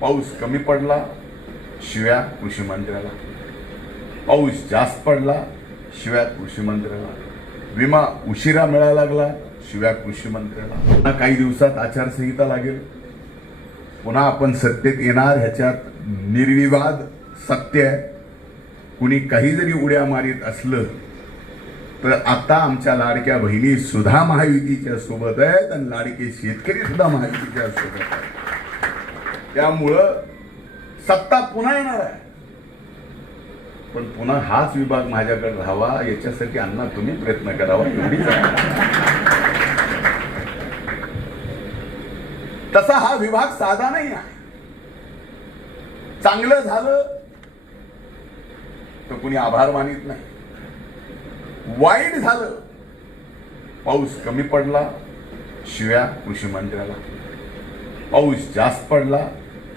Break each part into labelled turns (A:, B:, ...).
A: पाऊस कमी पडला शिव्या कृषी मंत्र्याला पाऊस जास्त पडला शिव्या कृषी मंत्र्याला विमा उशिरा मिळायला लागला शिव्या कृषी मंत्र्याला पुन्हा काही दिवसात आचारसंहिता लागेल. पुन्हा आपण सत्तेत येणार ह्याच्यात निर्विवाद सत्य आहे. कुणी काही जरी उड्या मारीत असलं तर आता आमच्या लाडक्या बहिणी सुद्धा महायुतीच्या सोबत आहेत आणि लाडके शेतकरी सुद्धा महायुतीच्या सोबत आहेत. त्यामुळं सत्ता पुन्हा येणार आहे. पण पुन्हा हाच विभाग माझ्याकडे राहावा याच्यासाठी अण्णा तुम्ही प्रयत्न करावा एवढीच तसा हा विभाग साधा नाही आहे. चांगलं झालं तर कुणी आभार मानित नाही. वाईट झालं पाऊस कमी पडला शिव्या कृषी मंत्र्याला. पाऊस जास्त पडला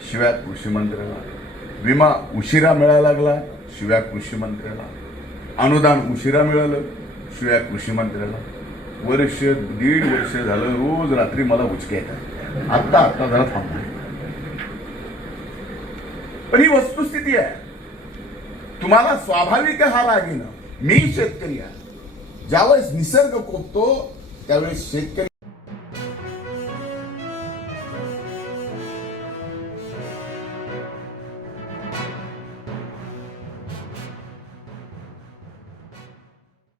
A: शिव्या कृषी मंत्र्याला विमा उशिरा मिळायला लागला शिव्या कृषी मंत्र्याला अनुदान उशिरा मिळालं शिव्या कृषी मंत्र्याला वर्ष दीड वर्ष झालं रोज रात्री मला उचके येतात. आत्ता आत्ता जरा थांबणार पण ही वस्तुस्थिती आहे. तुम्हाला स्वाभाविक हा राग येणं मी शेतकरी आहे. ज्यावेळेस निसर्ग कोपतो त्यावेळेस शेतकरी